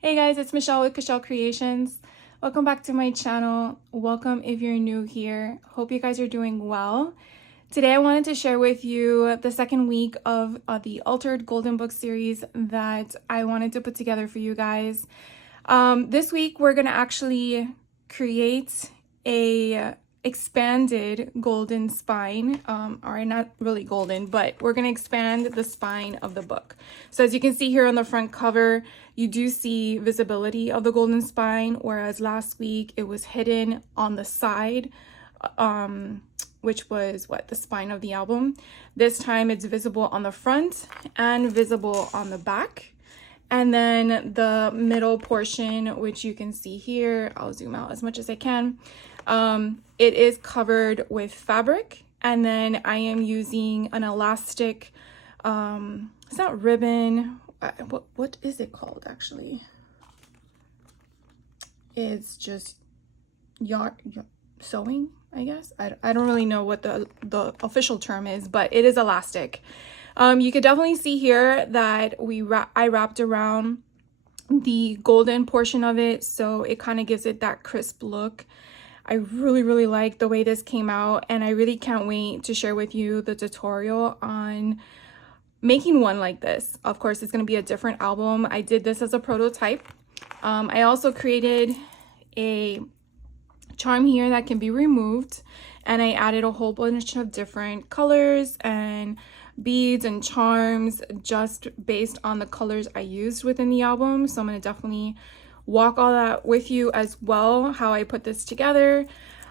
Hey guys, it's Michelle with Michelle Creations. Welcome back to my channel. Welcome if you're new here. Hope you guys are doing well. Today I wanted to share with you the second week of the Altered Golden Book series that I wanted to put together for you guys. This week we're gonna actually create a expanded golden spine, or not really golden, but we're gonna expand the spine of the book. So as you can see here on the front cover, you do see visibility of the golden spine, whereas last week it was hidden on the side, which was the spine of the album. This time it's visible on the front and visible on the back. And then the middle portion, which you can see here, I'll zoom out as much as I can. It is covered with fabric, and then I am using an elastic, it's not ribbon, what is it called actually? It's just yarn sewing, I guess. I don't really know what the official term is, but it is elastic. You could definitely see here that I wrapped around the golden portion of it, so it kind of gives it that crisp look. I really like the way this came out, and I really can't wait to share with you the tutorial on making one like this. Of course, it's going to be a different album. I did this as a prototype. I also created a charm here that can be removed, and I added a whole bunch of different colors and beads and charms just based on the colors I used within the album. So I'm going to definitely walk all that with you as well, how I put this together.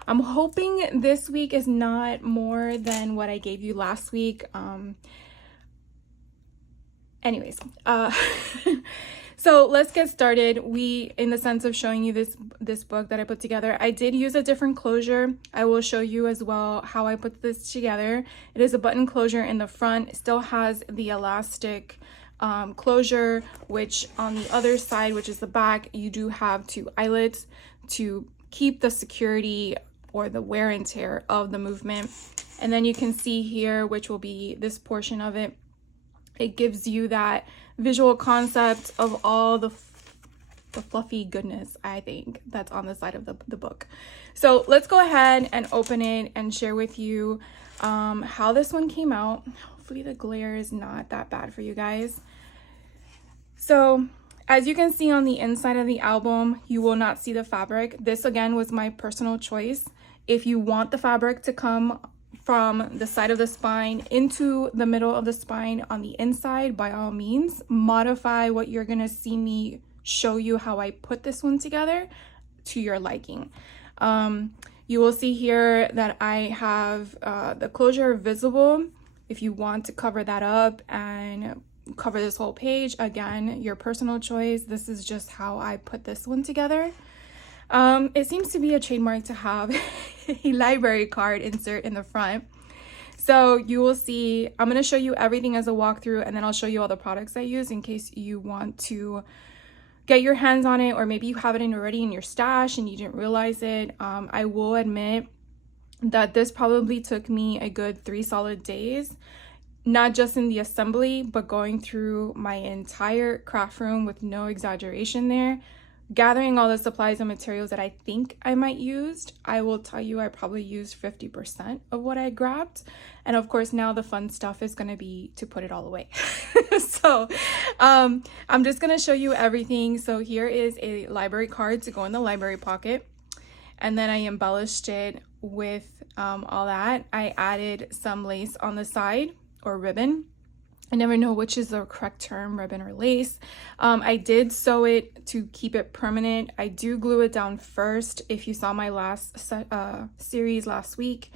I'm hoping this week is not more than what I gave you last week. So let's get started. In the sense of showing you this book that I put together, I did use a different closure. I will show you as well how I put this together. It is a button closure in the front. It still has the elastic closure, which on the other side, which is the back, you do have two eyelets to keep the security or the wear and tear of the movement. And then you can see here, which will be this portion of it, it gives you that visual concept of all the fluffy goodness, I think, that's on the side of the book. So let's go ahead and open it and share with you how this one came out. Hopefully the glare is not that bad for you guys. So as you can see on the inside of the album, you will not see the fabric. This again was my personal choice. If you want the fabric to come from the side of the spine into the middle of the spine on the inside, by all means, modify what you're gonna see me show you how I put this one together to your liking. You will see here that I have the closure visible. If you want to cover that up and cover this whole page, again, your personal choice. This is just how I put this one together. It seems to be a trademark to have a library card insert in the front. So you will see, I'm going to show you everything as a walkthrough, and then I'll show you all the products I use in case you want to get your hands on it, or maybe you have it already in your stash and you didn't realize it. I will admit that this probably took me a good 3 solid days, not just in the assembly, but going through my entire craft room with no exaggeration there, gathering all the supplies and materials that I think I might use. I will tell you I probably used 50% of what I grabbed. And of course, now the fun stuff is going to be to put it all away. So I'm just going to show you everything. So here is a library card to go in the library pocket. And then I embellished it with all that. I added some lace on the side, or ribbon. I never know which is the correct term, ribbon or lace. I did sew it to keep it permanent. I do glue it down first. If you saw my last series last week,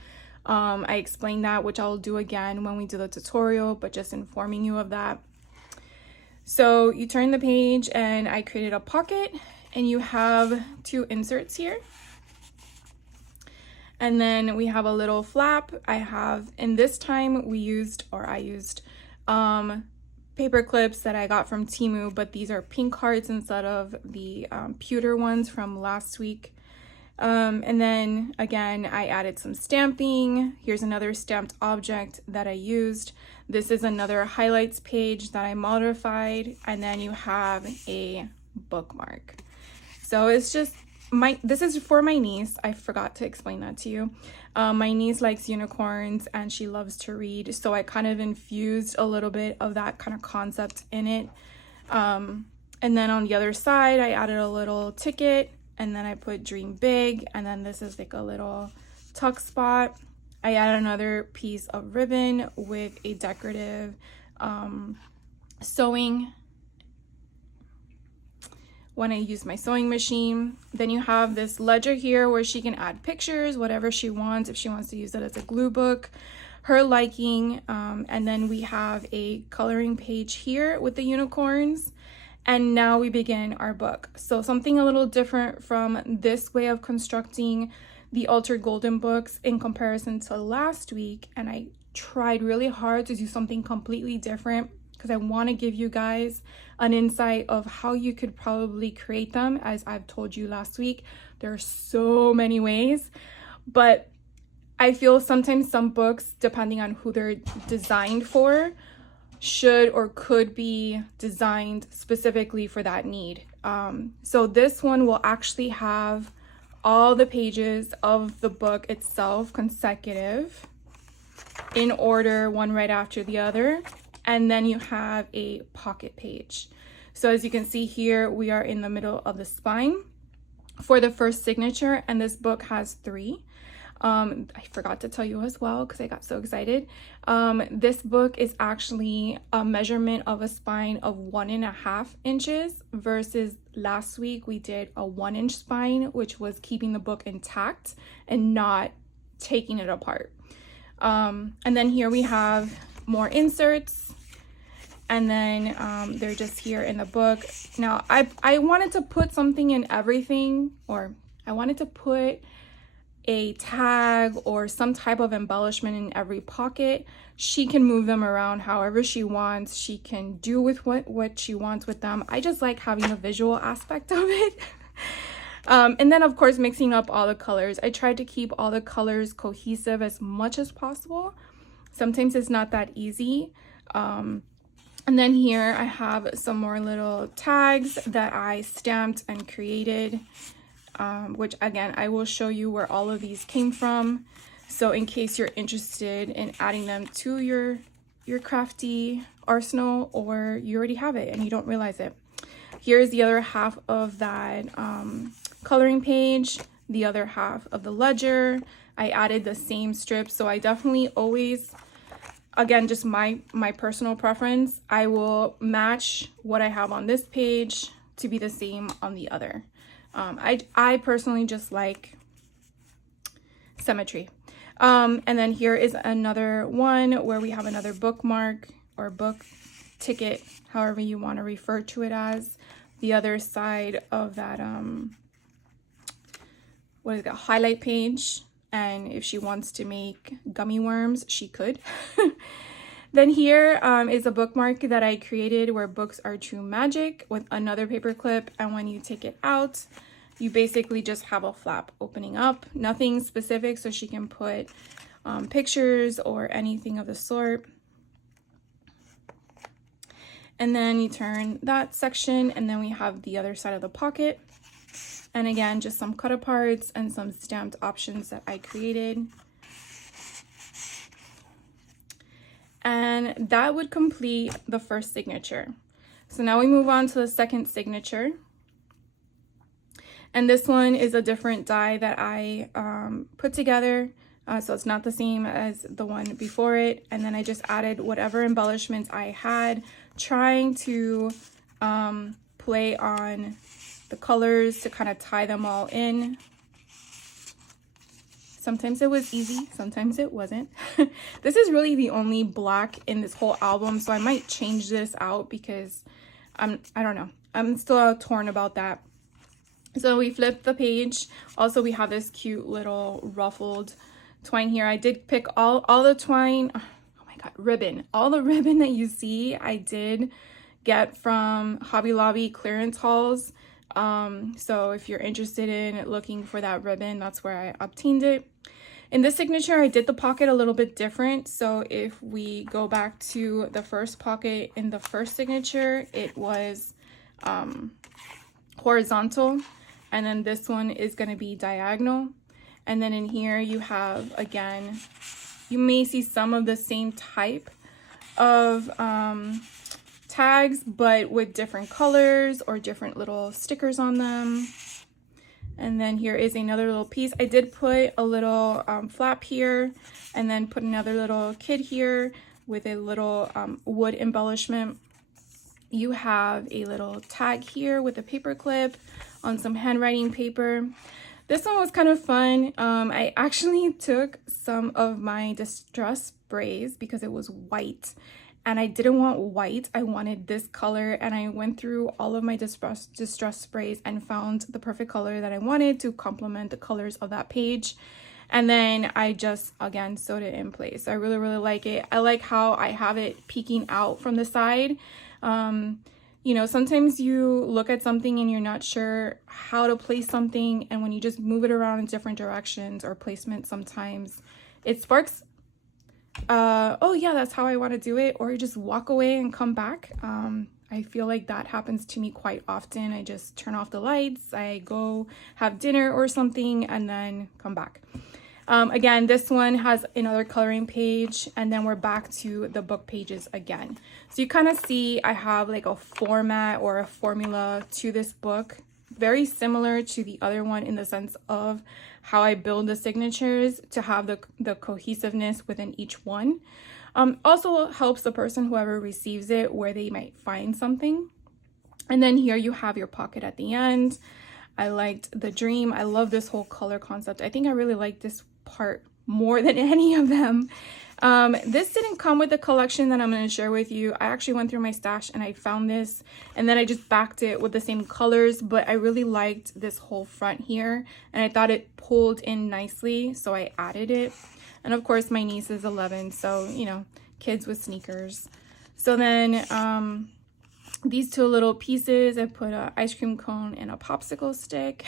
I explained that, which I'll do again when we do the tutorial, but just informing you of that. So you turn the page, and I created a pocket, and you have 2 inserts here. And then we have a little flap. And this time I used paper clips that I got from Temu, but these are pink hearts instead of the pewter ones from last week. And then again, I added some stamping. Here's another stamped object that I used. This is another highlights page that I modified. And then you have a bookmark. So it's just this is for my niece. I forgot to explain that to you. My niece likes unicorns and she loves to read, so I kind of infused a little bit of that kind of concept in it. And then on the other side, I added a little ticket, and then I put dream big, and then this is like a little tuck spot. I added another piece of ribbon with a decorative sewing when I use my sewing machine. Then you have this ledger here where she can add pictures, whatever she wants, if she wants to use it as a glue book, her liking. And then we have a coloring page here with the unicorns. And now we begin our book. So something a little different from this way of constructing the Altered Golden books in comparison to last week. And I tried really hard to do something completely different because I want to give you guys an insight of how you could probably create them. As I've told you last week, there are so many ways, but I feel sometimes some books, depending on who they're designed for, should or could be designed specifically for that need. So this one will actually have all the pages of the book itself consecutive in order, one right after the other. And then you have a pocket page. So as you can see here, we are in the middle of the spine for the first signature, and this book has 3. I forgot to tell you as well because I got so excited. This book is actually a measurement of a spine of 1.5 inches versus last week we did a 1-inch spine, which was keeping the book intact and not taking it apart. And then here we have more inserts, and then they're just here in the book. Now I wanted to put something in everything, or I wanted to put a tag or some type of embellishment in every pocket. She can move them around however she wants. She can do with what she wants with them. I just like having the visual aspect of it. And then of course mixing up all the colors. I tried to keep all the colors cohesive as much as possible. Sometimes it's not that easy. And then here I have some more little tags that I stamped and created. Which again, I will show you where all of these came from. So in case you're interested in adding them to your crafty arsenal, or you already have it and you don't realize it. Here's the other half of that coloring page, the other half of the ledger. I added the same strips. So I definitely always, again, just my personal preference, I will match what I have on this page to be the same on the other. I personally just like symmetry. And then here is another one where we have another bookmark or book ticket, however you want to refer to it as. The other side of that, what is it, highlight page. And if she wants to make gummy worms, she could. Then here is a bookmark that I created where books are true magic with another paper clip. And when you take it out, you basically just have a flap opening up, nothing specific. So she can put pictures or anything of the sort. And then you turn that section, and then we have the other side of the pocket. And again, just some cut aparts and some stamped options that I created. And that would complete the first signature. So now we move on to the second signature. And this one is a different die that I put together. So it's not the same as the one before it. And then I just added whatever embellishments I had, trying to play on the colors to kind of tie them all in. Sometimes it was easy, sometimes it wasn't. This is really the only black in this whole album, so I might change this out because I don't know. I'm still torn about that. So we flip the page. Also, we have this cute little ruffled twine here. I did pick all the twine, oh my god, ribbon. All the ribbon that you see, I did get from Hobby Lobby clearance hauls. So if you're interested in looking for that ribbon, that's where I obtained it. In this signature, I did the pocket a little bit different. So if we go back to the first pocket in the first signature, it was horizontal, and then this one is going to be diagonal. And then in here you have, again, you may see some of the same type of tags, but with different colors or different little stickers on them. And then here is another little piece. I did put a little flap here, and then put another little kid here with a little wood embellishment. You have a little tag here with a paper clip on some handwriting paper. This one was kind of fun. I actually took some of my distress sprays because it was white, and I didn't want white. I wanted this color, and I went through all of my distress sprays and found the perfect color that I wanted to complement the colors of that page. And then I just, again, sewed it in place. I really, really like it. I like how I have it peeking out from the side. You know, sometimes you look at something and you're not sure how to place something, and when you just move it around in different directions or placement, sometimes it sparks, oh yeah, that's how I want to do it, or you just walk away and come back. I feel like that happens to me quite often. I just turn off the lights, I go have dinner or something, and then come back. Again, this one has another coloring page, and then we're back to the book pages again. So you kind of see I have like a format or a formula to this book, very similar to the other one in the sense of how I build the signatures to have the cohesiveness within each one. Also helps the person, whoever receives it, where they might find something. And then here you have your pocket at the end. I liked the dream. I love this whole color concept. I think I really like this part more than any of them. This didn't come with the collection that I'm going to share with you. I actually went through my stash and I found this, and then I just backed it with the same colors, but I really liked this whole front here, and I thought it pulled in nicely, so I added it. And of course my niece is 11, so you know, kids with sneakers. So then these two little pieces, I put an ice cream cone and a popsicle stick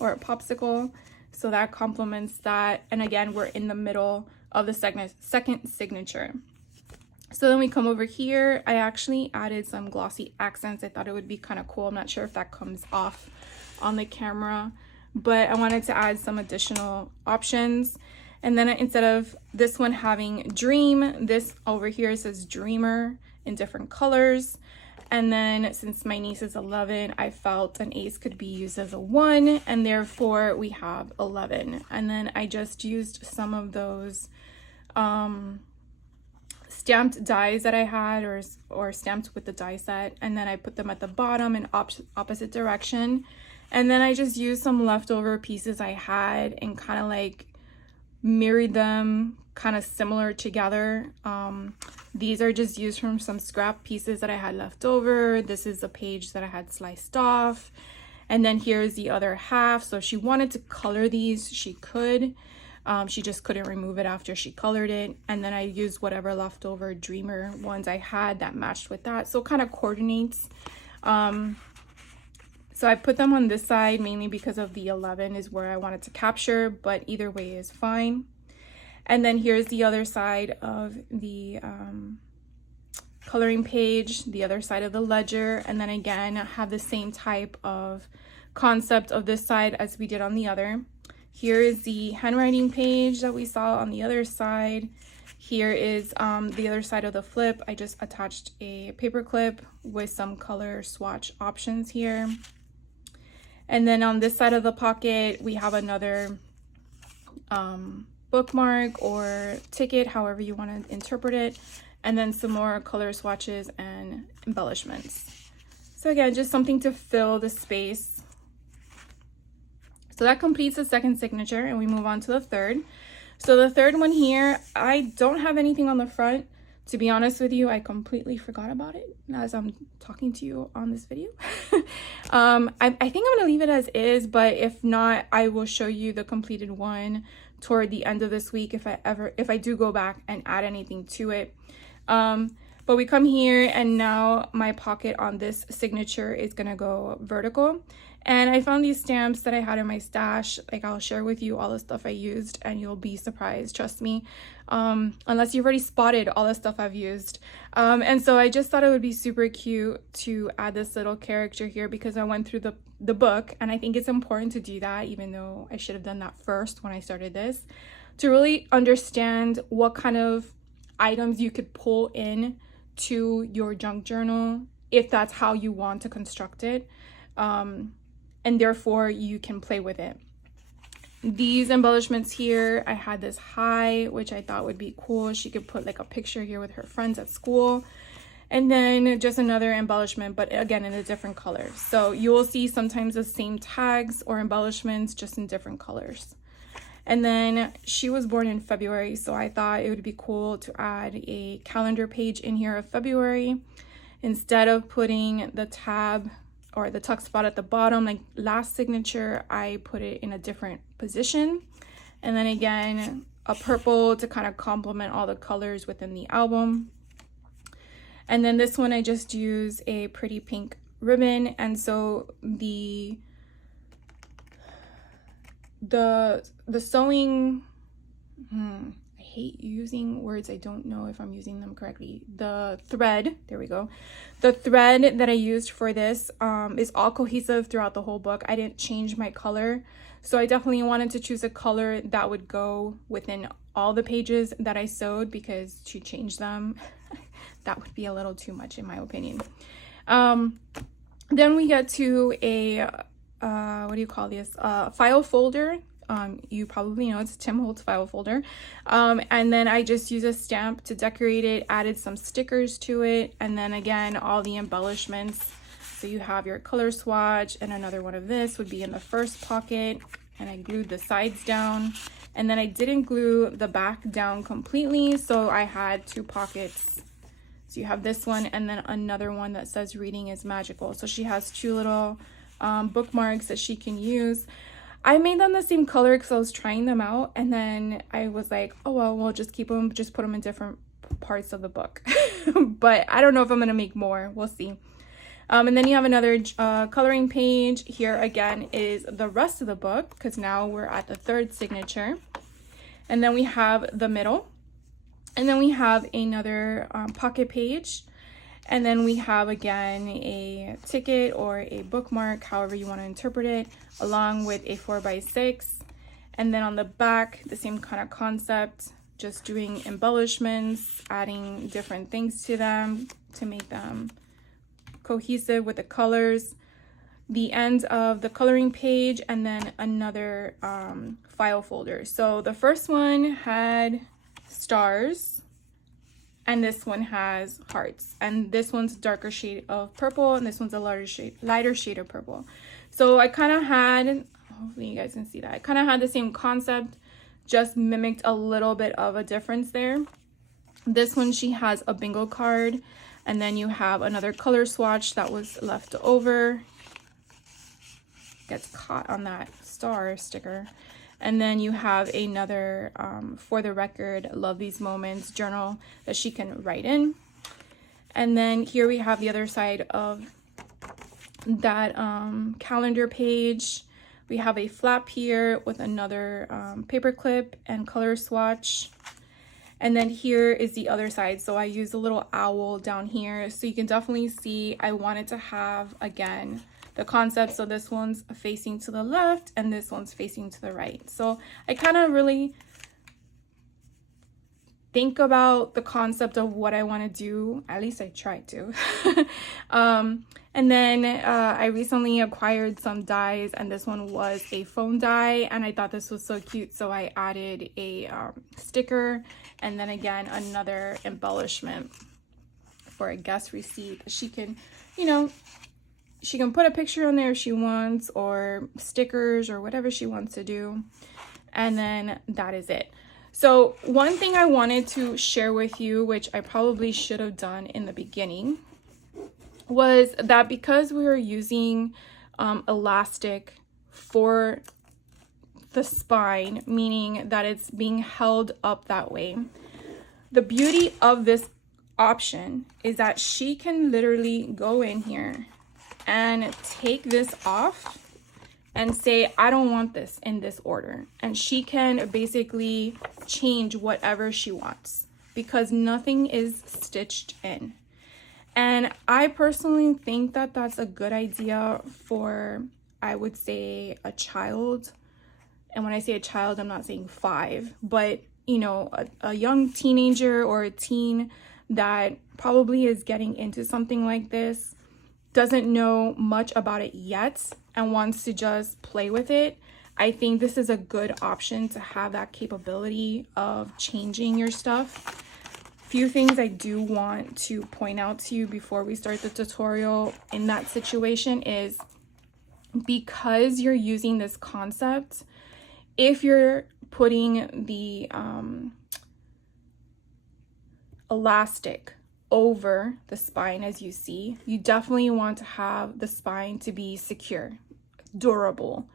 or a popsicle, so that complements that. And again, we're in the middle of the second signature. So then we come over here. I actually added some glossy accents. I thought it would be kind of cool. I'm not sure if that comes off on the camera, but I wanted to add some additional options. And then instead of this one having dream, this over here says dreamer in different colors. And then since my niece is 11, I felt an ace could be used as a 1, and therefore we have 11. And then I just used some of those stamped dies that I had, or stamped with the die set, and then I put them at the bottom in opposite direction. And then I just used some leftover pieces I had and kind of like mirrored them kind of similar together. These are just used from some scrap pieces that I had left over. This is a page that I had sliced off, and then here's the other half. So if she wanted to color these, she could. She just couldn't remove it after she colored it. And then I used whatever leftover dreamer ones I had that matched with that, so it kind of coordinates. So I put them on this side mainly because of the 11 is where I wanted to capture, but either way is fine. And then here's the other side of the coloring page, the other side of the ledger. And then again, I have the same type of concept of this side as we did on the other. Here is the handwriting page that we saw on the other side. Here is the other side of the flip. I just attached a paper clip with some color swatch options here. And then on this side of the pocket, we have another bookmark or ticket, however you want to interpret it, and then some more color swatches and embellishments. So again, just something to fill the space. So that completes the second signature, and we move on to the third. So the third one here, I don't have anything on the front. To be honest with you, I completely forgot about it as I'm talking to you on this video. I think I'm gonna leave it as is, but if not, I will show you the completed one toward the end of this week if I do go back and add anything to it. But we come here, and now my pocket on this signature is gonna go vertical. And I found these stamps that I had in my stash. Like, I'll share with you all the stuff I used, and you'll be surprised, trust me, unless you've already spotted all the stuff I've used. And so I just thought it would be super cute to add this little character here, because I went through the book, and I think it's important to do that, even though I should have done that first when I started this, to really understand what kind of items you could pull in to your junk journal if that's how you want to construct it, and therefore you can play with it. These embellishments here, I had this high, which I thought would be cool. She could put like a picture here with her friends at school, and then just another embellishment, but again in a different color. So you will see sometimes the same tags or embellishments, just in different colors. And then she was born in February, so I thought it would be cool to add a calendar page in here of February. Instead of putting the tab or the tuck spot at the bottom like last signature, I put it in a different position. And then again, a purple to kind of complement all the colors within the album. And then this one, I just use a pretty pink ribbon. And so the sewing, I hate using words, I don't know if I'm using them correctly. The thread, there we go. The thread that I used for this is all cohesive throughout the whole book. I didn't change my color, so I definitely wanted to choose a color that would go within all the pages that I sewed, because to change them that would be a little too much in my opinion. Then we get to a what do you call this, file folder. You probably know it's Tim Holtz file folder. And then I just use a stamp to decorate it, added some stickers to it, and then again all the embellishments. So you have your color swatch, and another one of this would be in the first pocket, and I glued the sides down, and then I didn't glue the back down completely, so I had two pockets. So you have this one, and then another one that says reading is magical. So she has two little bookmarks that she can use. I made them the same color because I was trying them out, and then I was like, oh well, we'll just keep them, just put them in different parts of the book. But I don't know if I'm gonna make more, we'll see. And then you have another coloring page. Here again is the rest of the book, because now we're at the third signature. And then we have the middle, and then we have another pocket page. And then we have again a ticket or a bookmark, however you want to interpret it, along with a 4x6. And then on the back, the same kind of concept, just doing embellishments, adding different things to them to make them cohesive with the colors. The end of the coloring page, and then another file folder. So the first one had stars, and this one has hearts, and this one's a darker shade of purple, and this one's a lighter shade of purple. So I kind of had, hopefully you guys can see that, I kind of had the same concept, just mimicked a little bit of a difference there. This one, she has a bingo card, and then you have another color swatch that was left over, gets caught on that star sticker. And then you have another for the record, love these moments journal that she can write in. And then here we have the other side of that calendar page. We have a flap here with another paper clip and color swatch. And then here is the other side. So I used a little owl down here, so you can definitely see I wanted to have, again, the concept. So this one's facing to the left and this one's facing to the right. So I kind of really think about the concept of what I want to do. At least I try to. And then I recently acquired some dies, and this one was a foam die, and I thought this was so cute, so I added a sticker, and then again another embellishment for a guest receipt. She can, you know, she can put a picture on there if she wants, or stickers, or whatever she wants to do. And then that is it. So one thing I wanted to share with you, which I probably should have done in the beginning, was that because we were using elastic for the spine, meaning that it's being held up that way, the beauty of this option is that she can literally go in here and take this off and say, I don't want this in this order. And she can basically change whatever she wants because nothing is stitched in. And I personally think that that's a good idea for, I would say, a child. And when I say a child, I'm not saying 5, but you know, a young teenager or a teen that probably is getting into something like this, doesn't know much about it yet and wants to just play with it. I think this is a good option to have that capability of changing your stuff. Few things I do want to point out to you before we start the tutorial in that situation is, because you're using this concept, if you're putting the elastic over the spine, as you see, you definitely want to have the spine to be secure, durable,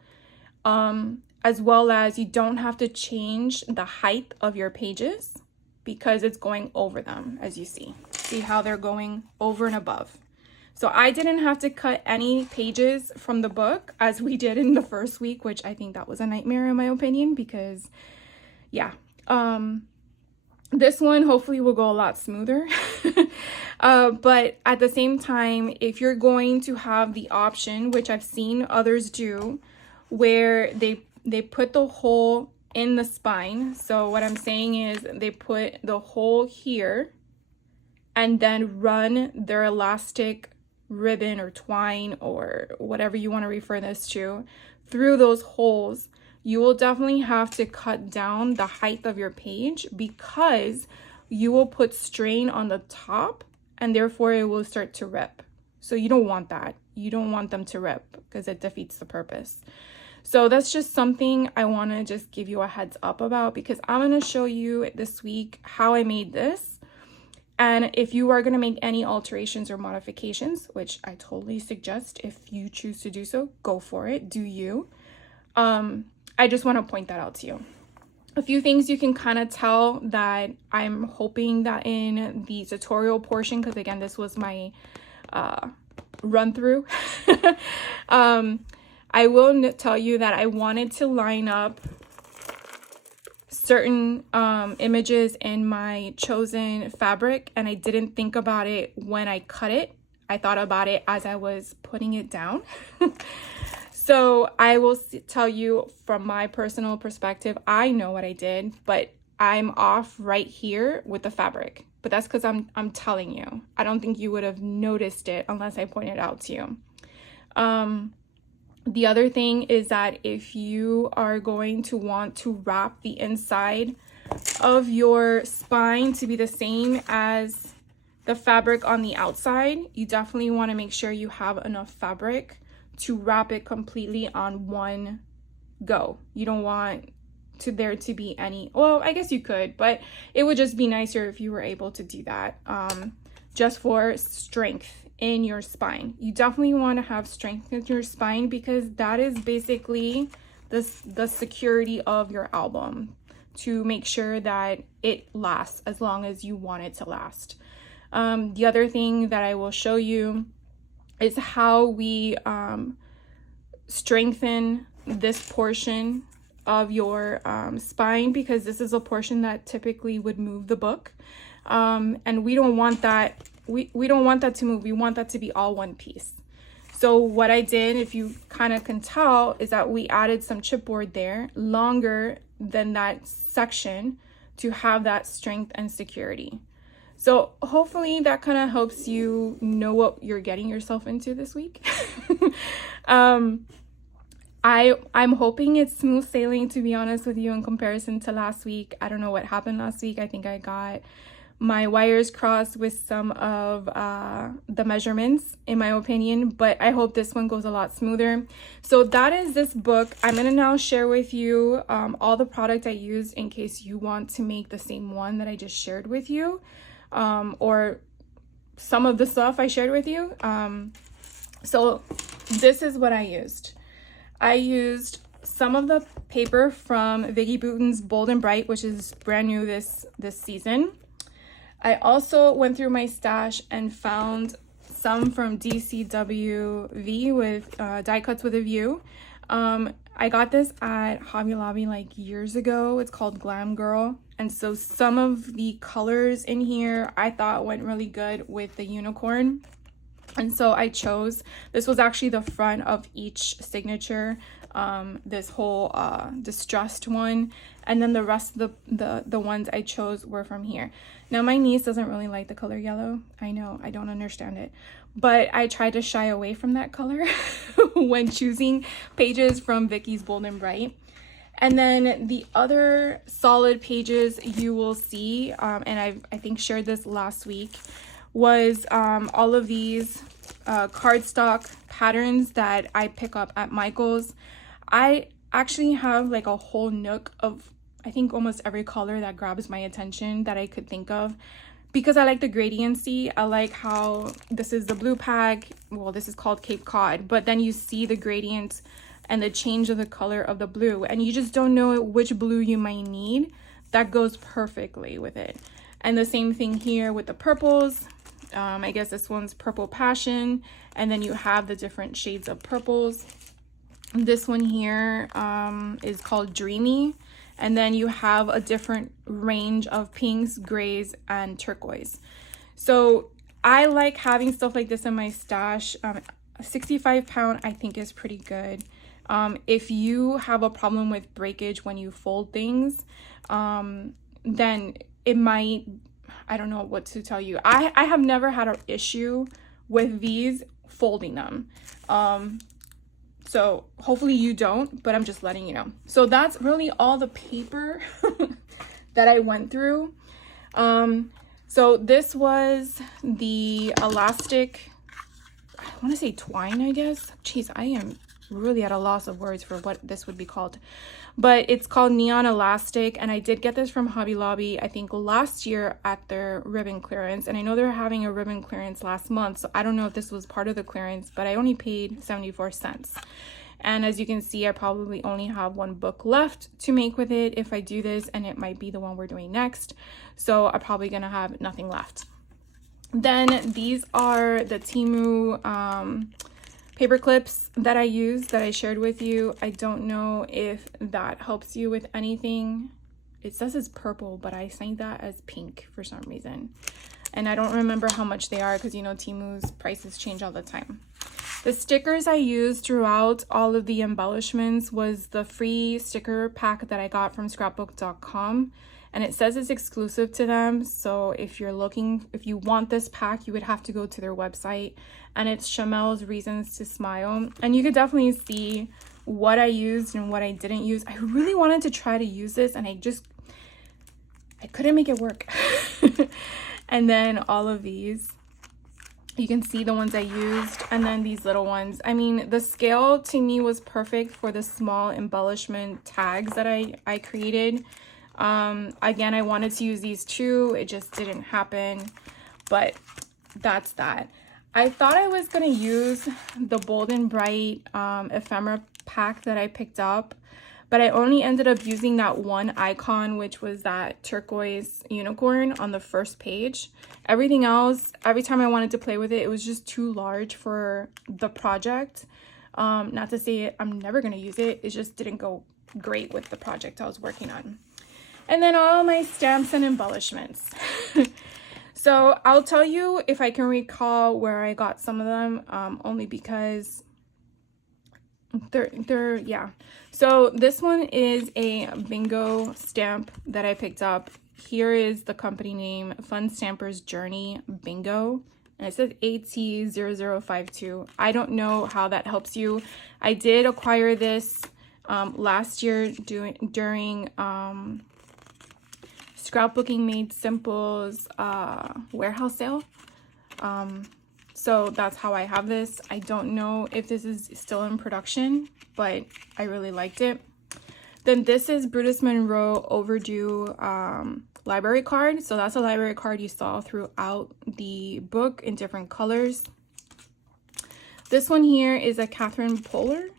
as well as you don't have to change the height of your pages because it's going over them, as you see how they're going over and above. So I didn't have to cut any pages from the book as we did in the first week, which I think that was a nightmare in my opinion, because yeah, this one hopefully will go a lot smoother. But at the same time, if you're going to have the option, which I've seen others do, where they put the hole in the spine. So what I'm saying is they put the hole here and then run their elastic ribbon or twine or whatever you want to refer this to through those holes. You will definitely have to cut down the height of your page because you will put strain on the top and therefore it will start to rip. So you don't want that. You don't want them to rip because it defeats the purpose. So that's just something I want to just give you a heads up about, because I'm going to show you this week how I made this. And if you are going to make any alterations or modifications, which I totally suggest, if you choose to do so, go for it, do you. I just want to point that out to you. A few things you can kind of tell that I'm hoping that in the tutorial portion, because again, this was my run through. I will tell you that I wanted to line up certain images in my chosen fabric, and I didn't think about it when I cut it. I thought about it as I was putting it down. So I will tell you from my personal perspective, I know what I did, but I'm off right here with the fabric. But that's because I'm telling you. I don't think you would have noticed it unless I pointed it out to you. The other thing is that if you are going to want to wrap the inside of your spine to be the same as the fabric on the outside, you definitely want to make sure you have enough fabric to wrap it completely on one go. You don't want there to be any, well, I guess you could, but it would just be nicer if you were able to do that, just for strength in your spine. You definitely want to have strength in your spine because that is basically the security of your album, to make sure that it lasts as long as you want it to last. The other thing that I will show you is how we strengthen this portion of your spine, because this is a portion that typically would move the book, and we don't want that. We don't want that to move. We want that to be all one piece. So what I did, if you kind of can tell, is that we added some chipboard there longer than that section to have that strength and security. So hopefully that kind of helps you know what you're getting yourself into this week. I'm hoping it's smooth sailing, to be honest with you, in comparison to last week. I don't know what happened last week. I think I got my wires crossed with some of the measurements, in my opinion, but I hope this one goes a lot smoother. So that is this book. I'm gonna now share with you all the product I used in case you want to make the same one that I just shared with you, or some of the stuff I shared with you. So this is what I used. I used some of the paper from Vicki Boutin's Bold and Bright, which is brand new this season. I also went through my stash and found some from DCWV with die cuts with a view. I got this at Hobby Lobby like years ago. It's called Glam Girl. And so some of the colors in here I thought went really good with the unicorn. And so I chose, this was actually the front of each signature, this whole distressed one. And then the rest of the ones I chose were from here. Now my niece doesn't really like the color yellow. I know, I don't understand it. But I tried to shy away from that color when choosing pages from Vicky's Bold and Bright. And then the other solid pages you will see, and I think shared this last week, was all of these cardstock patterns that I pick up at Michael's. I actually have like a whole nook of, I think, almost every color that grabs my attention that I could think of, because I like the gradiency. I like how this is the blue pack. Well, this is called Cape Cod, but then you see the gradient and the change of the color of the blue, and you just don't know which blue you might need. That goes perfectly with it. And the same thing here with the purples. I guess this one's Purple Passion, and then you have the different shades of purples. This one here is called Dreamy, and then you have a different range of pinks, grays, and turquoise. So I like having stuff like this in my stash. A 65 pound I think is pretty good. If you have a problem with breakage when you fold things, then it might, I don't know what to tell you. I have never had an issue with these folding them. So hopefully you don't, but I'm just letting you know. So that's really all the paper that I went through. So this was the elastic, I want to say twine, I guess. Jeez, I am really at a loss of words for what this would be called, but it's called Neon Elastic, and I did get this from Hobby Lobby I think last year at their ribbon clearance, and I know they're having a ribbon clearance last month, so I don't know if this was part of the clearance, but I only paid 74 cents. And as you can see, I probably only have one book left to make with it if I do this, and it might be the one we're doing next, so I'm probably gonna have nothing left. Then these are the Temu paper clips that I use, that I shared with you. I don't know if that helps you with anything. It says it's purple, but I signed that as pink for some reason. And I don't remember how much they are, because you know Temu's prices change all the time. The stickers I used throughout all of the embellishments was the free sticker pack that I got from scrapbook.com. And it says it's exclusive to them. So if you want this pack, you would have to go to their website. And it's Chamel's Reasons to Smile. And you could definitely see what I used and what I didn't use. I really wanted to try to use this, and I couldn't make it work. And then all of these, you can see the ones I used, and then these little ones. I mean, the scale to me was perfect for the small embellishment tags that I created. Again, I wanted to use these too, it just didn't happen, but that's that. I thought I was gonna use the Bold and Bright ephemera pack that I picked up, but I only ended up using that one icon, which was that turquoise unicorn on the first page. Everything else, every time I wanted to play with it, it was just too large for the project. Not to say I'm never gonna use it, it just didn't go great with the project I was working on. And then all my stamps and embellishments. So I'll tell you if I can recall where I got some of them, only because they're yeah. So this one is a bingo stamp that I picked up. Here is the company name, Fun Stampers Journey Bingo. And it says AT0052. I don't know how that helps you. I did acquire this last year during Scrapbooking Made Simple's warehouse sale. So that's how I have this. I don't know if this is still in production, but I really liked it. Then this is Brutus Monroe Overdue library card. So that's a library card you saw throughout the book in different colors. This one here is a Catherine Pooler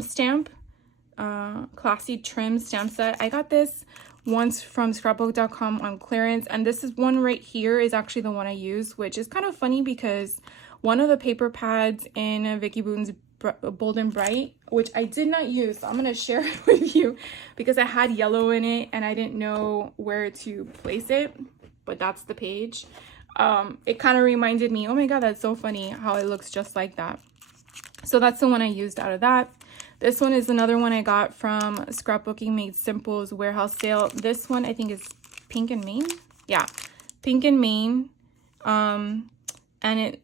stamp, classy trim stamp set. I got this one's from scrapbook.com on clearance, and this is one right here is actually the one I use, which is kind of funny because one of the paper pads in Vicky Boone's Bold and Bright, which I did not use, so I'm going to share it with you because I had yellow in it and I didn't know where to place it, but that's the page. It kind of reminded me, oh my god, that's so funny how it looks just like that. So that's the one I used out of that. This one is another one I got from Scrapbooking Made Simple's warehouse sale. This one I think is Pink and Main. Yeah, Pink and Main. And I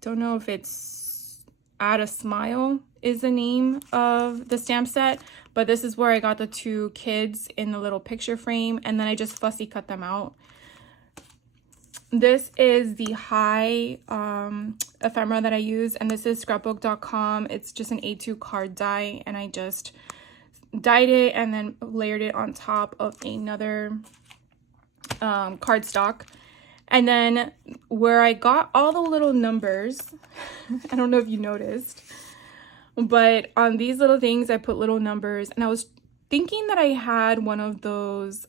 don't know if it's Add a Smile is the name of the stamp set, but this is where I got the two kids in the little picture frame, and then I just fussy cut them out. This is the high ephemera that I use, and this is scrapbook.com. It's just an A2 card die, and I just dyed it and then layered it on top of another cardstock. And then where I got all the little numbers, I don't know if you noticed, but on these little things I put little numbers, and I was thinking that I had one of those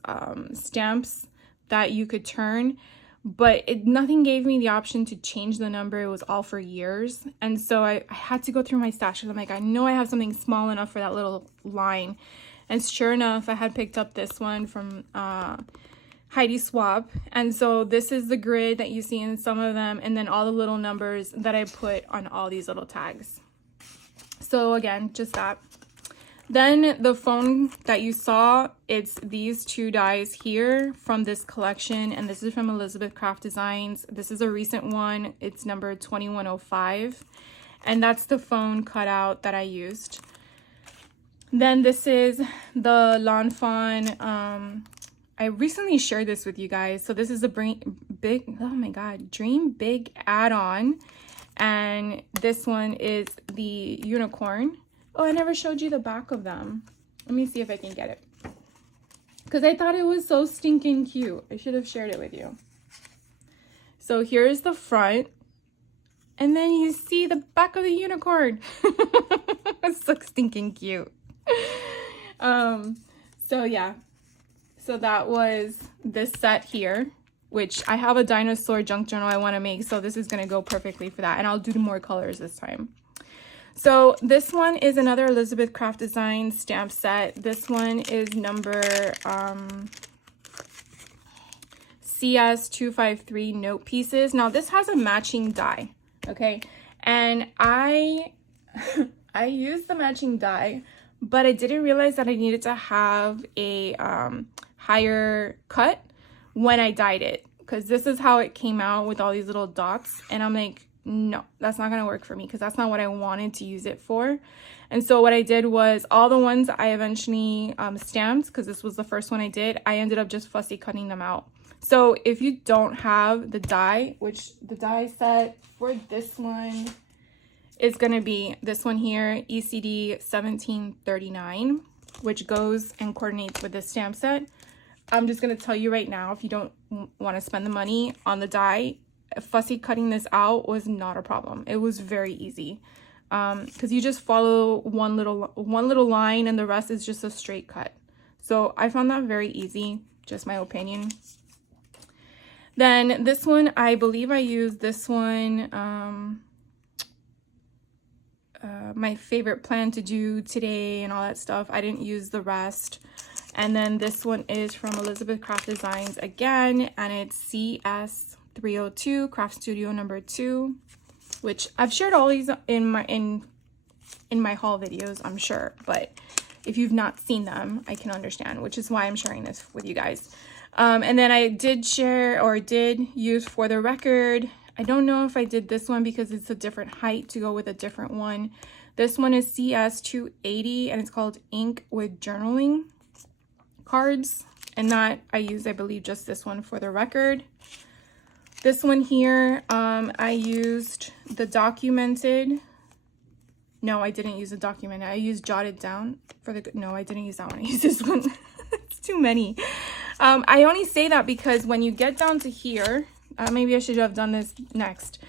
stamps that you could turn, but nothing gave me the option to change the number. It was all for years, and so I had to go through my stash. I'm like, I know I have something small enough for that little line, and sure enough, I had picked up this one from Heidi Swap, and so this is the grid that you see in some of them, and then all the little numbers that I put on all these little tags. So again, just that. Then the phone that you saw, it's these two dies here from this collection, and this is from Elizabeth Craft Designs. This is a recent one. It's number 2105, and that's the phone cutout that I used. Then this is the Lawn Fawn. I recently shared this with you guys. So this is a big, oh my god, Dream Big add-on, and this one is the unicorn. Oh, I never showed you the back of them. Let me see if I can get it, because I thought it was so stinking cute. I should have shared it with you. So here's the front, and then you see the back of the unicorn. It's so stinking cute. So yeah, so that was this set here, which I have a dinosaur junk journal I want to make, so this is going to go perfectly for that, and I'll do more colors this time. So this one is another Elizabeth Craft Design stamp set. This one is number CS253 Note Pieces. Now this has a matching die, okay? And I used the matching die, but I didn't realize that I needed to have a higher cut when I dyed it, because this is how it came out with all these little dots, and I'm like, no, that's not gonna work for me because that's not what I wanted to use it for. And so what I did was all the ones I eventually stamped, because this was the first one I did, I ended up just fussy cutting them out. So if you don't have the die, which the die set for this one is gonna be this one here, ECD 1739, which goes and coordinates with this stamp set. I'm just gonna tell you right now, if you don't want to spend the money on the die, fussy cutting this out was not a problem. It was very easy, because you just follow one little line and the rest is just a straight cut. So I found that very easy, just my opinion. Then this one, I believe I used this one, my favorite plan to do today and all that stuff. I didn't use the rest. And then this one is from Elizabeth Craft Designs again, and it's CS302 Craft Studio number 2, which I've shared all these in my haul videos, I'm sure, but if you've not seen them, I can understand, which is why I'm sharing this with you guys. And then I did use For the Record. I don't know if I did this one because it's a different height to go with a different one. This one is CS280, and it's called Ink with Journaling Cards, and that I used, I believe, just this one For the Record. This one here, I used the documented. No, I didn't use the documented. I used Jotted Down for the, no, I didn't use that one. I used this one. It's too many. I only say that because when you get down to here, maybe I should have done this next.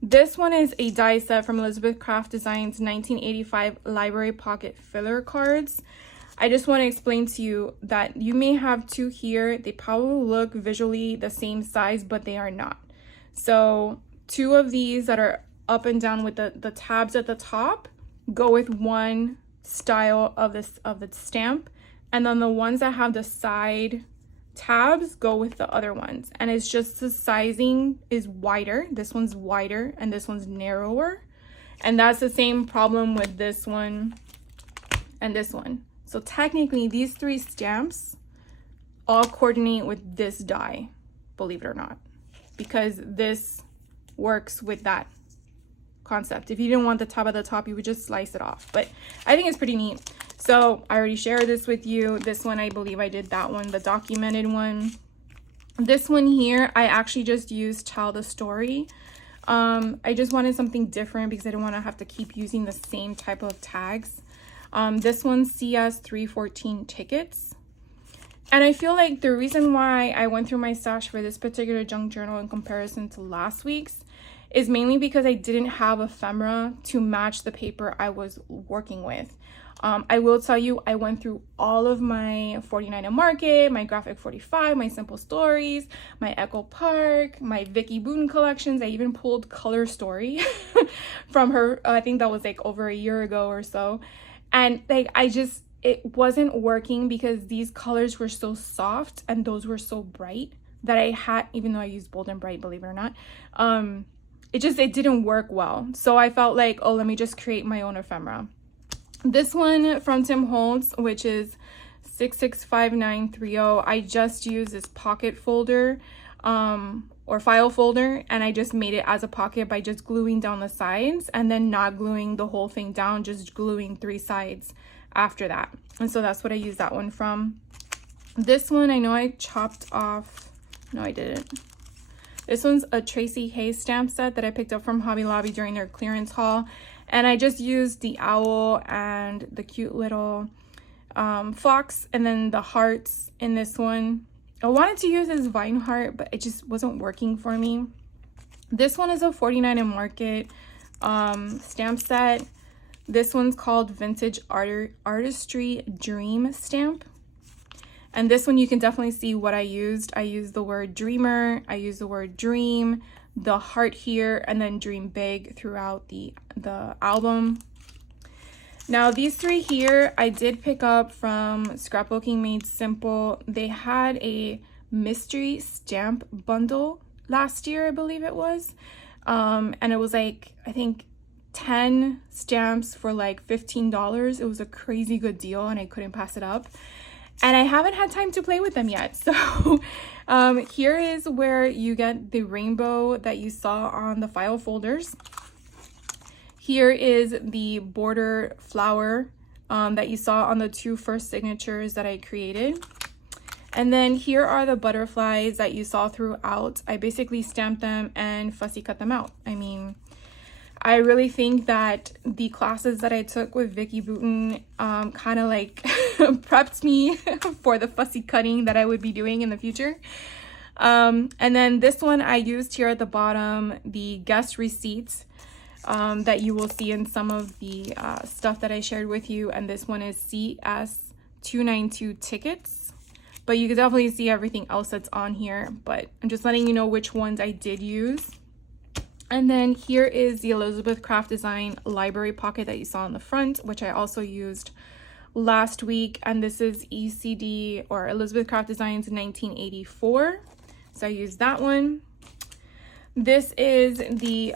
This one is a die set from Elizabeth Craft Designs 1985 Library Pocket Filler Cards. I just want to explain to you that you may have two here. They probably look visually the same size, but they are not. So two of these that are up and down with the tabs at the top go with one style of the stamp, and then the ones that have the side tabs go with the other ones. And it's just the sizing is wider. This one's wider and this one's narrower. And that's the same problem with this one and this one. So technically these three stamps all coordinate with this die, believe it or not, because this works with that concept. If you didn't want the tab at the top, you would just slice it off. But I think it's pretty neat. So I already shared this with you. This one, I believe I did that one, the documented one. This one here, I actually just used Tell the Story. I just wanted something different because I didn't want to have to keep using the same type of tags. This one's CS 314 tickets. And I feel like the reason why I went through my stash for this particular junk journal in comparison to last week's is mainly because I didn't have ephemera to match the paper I was working with. I will tell you, I went through all of my 49 and Market, my Graphic 45, my Simple Stories, my Echo Park, my Vicky Booten collections. I even pulled Color Story from her. I think that was like over a year ago or so. And like, it wasn't working because these colors were so soft and those were so bright that I had, even though I used bold and bright, believe it or not, it didn't work well. So I felt like, oh, let me just create my own ephemera. This one from Tim Holtz, which is 665930, I just used this pocket folder or file folder, and I just made it as a pocket by just gluing down the sides and then not gluing the whole thing down, just gluing 3 sides after that. And so that's what I used that one from. This one, I know I chopped off, no I didn't. This one's a Tracy Hayes stamp set that I picked up from Hobby Lobby during their clearance haul. And I just used the owl and the cute little fox and then the hearts in this one. I wanted to use this vine heart, but it just wasn't working for me. This one is a 49 and Market stamp set. This one's called Vintage Artistry Dream Stamp. And this one you can definitely see what I used. I used the word dreamer, I used the word dream, the heart here, and then dream big throughout the album. Now these three here I did pick up from Scrapbooking Made Simple. They had a mystery stamp bundle last year, I believe it was, and it was like, I think 10 stamps for like $15. It was a crazy good deal and I couldn't pass it up. And I haven't had time to play with them yet. So here is where you get the rainbow that you saw on the file folders. Here is the border flower that you saw on the 2 first signatures that I created. And then here are the butterflies that you saw throughout. I basically stamped them and fussy cut them out. I mean, I really think that the classes that I took with Vicky Booten kind of like prepped me for the fussy cutting that I would be doing in the future. And then this one I used here at the bottom, the guest receipts that you will see in some of the stuff that I shared with you. And this one is CS292 tickets. But you can definitely see everything else that's on here. But I'm just letting you know which ones I did use. And then here is the Elizabeth Craft Design library pocket that you saw on the front, which I also used last week. And this is ECD or Elizabeth Craft Designs 1984. So I used that one. This is the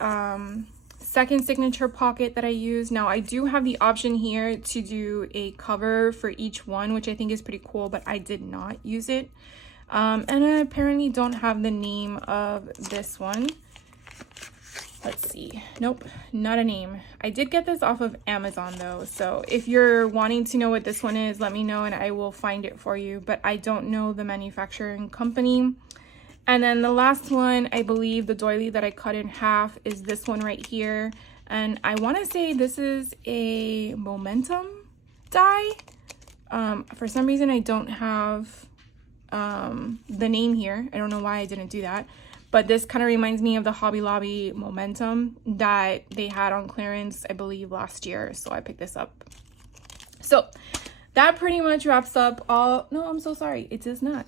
second signature pocket that I use. Now I do have the option here to do a cover for each one, which I think is pretty cool, but I did not use it. And I apparently don't have the name of this one. Let's see. Nope, not a name. I did get this off of Amazon though. So if you're wanting to know what this one is, let me know and I will find it for you. But I don't know the manufacturing company. And then the last one, I believe the doily that I cut in half is this one right here. And I want to say this is a momentum die. For some reason, I don't have the name here. I don't know why I didn't do that. But this kind of reminds me of the Hobby Lobby momentum that they had on clearance, I believe, last year. So I picked this up. So that pretty much wraps up all. No, I'm so sorry, it does not.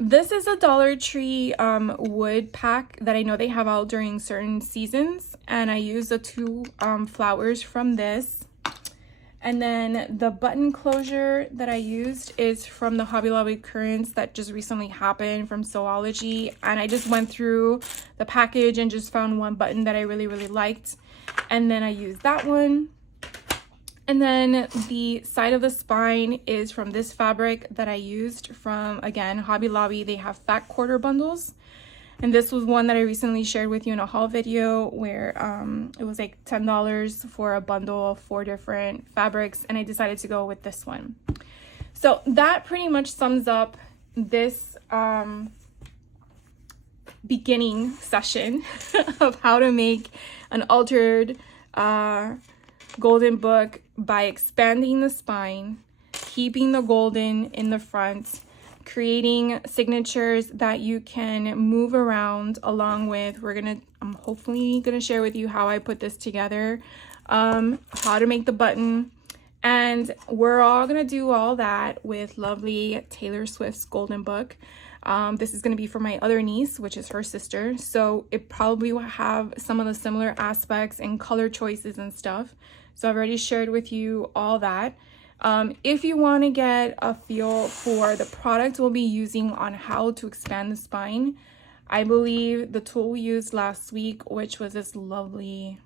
This is a Dollar Tree wood pack that I know they have out during certain seasons, and I use the two flowers from this. And then the button closure that I used is from the Hobby Lobby clearance that just recently happened from Sewology, and I just went through the package and just found one button that I really liked, and then I used that one. And then the side of the spine is from this fabric that I used from, again, Hobby Lobby. They have fat quarter bundles. And this was one that I recently shared with you in a haul video where it was like $10 for a bundle of 4 different fabrics. And I decided to go with this one. So that pretty much sums up this beginning session of how to make an altered golden book by expanding the spine, keeping the golden in the front, creating signatures that you can move around, along with I'm hopefully gonna share with you how I put this together, how to make the button, and we're all gonna do all that with lovely Taylor Swift's golden book. This is gonna be for my other niece, which is her sister, so it probably will have some of the similar aspects and color choices and stuff. So I've already shared with you all that. If you want to get a feel for the product we'll be using on how to expand the spine, I believe the tool we used last week, which was this lovely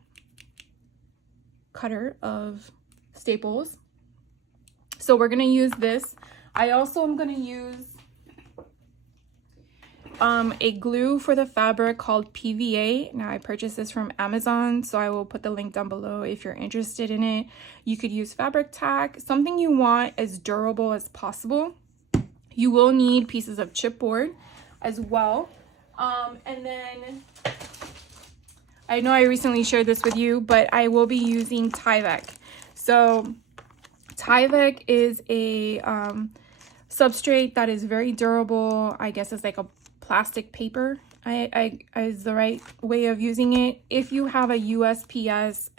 cutter of staples. So we're going to use this. I also am going to use a glue for the fabric called PVA. Now I purchased this from Amazon, so I will put the link down below if you're interested in it. You could use fabric tack, something you want as durable as possible. You will need pieces of chipboard as well. And then I know I recently shared this with you, but I will be using Tyvek. So Tyvek is a substrate that is very durable. I guess it's like a plastic paper is the right way of using it. If you have a USPS,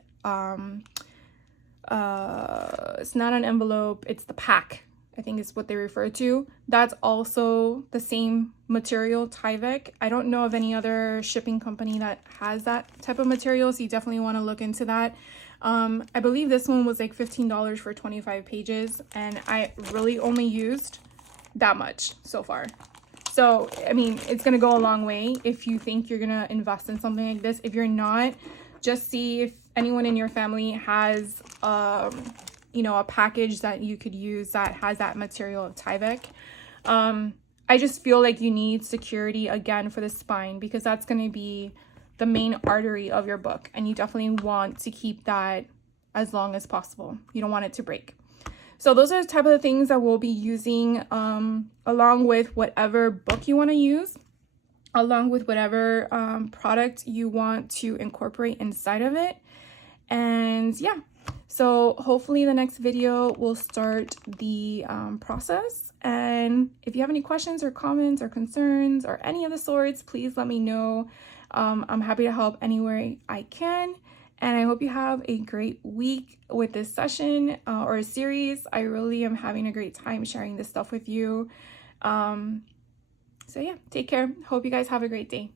it's not an envelope, it's the pack, I think is what they refer to. That's also the same material, Tyvek. I don't know of any other shipping company that has that type of material, so you definitely want to look into that. I believe this one was like $15 for 25 pages, and I really only used that much so far. So, I mean, it's going to go a long way if you think you're going to invest in something like this. If you're not, just see if anyone in your family has, you know, a package that you could use that has that material of Tyvek. I just feel like you need security again for the spine, because that's going to be the main artery of your book. And you definitely want to keep that as long as possible. You don't want it to break. So those are the type of things that we'll be using along with whatever book you want to use, along with whatever product you want to incorporate inside of it. And yeah, so hopefully the next video will start the process. And if you have any questions or comments or concerns or any of the sorts, please let me know. I'm happy to help anywhere I can. And I hope you have a great week with this session or a series. I really am having a great time sharing this stuff with you. So yeah, take care. Hope you guys have a great day.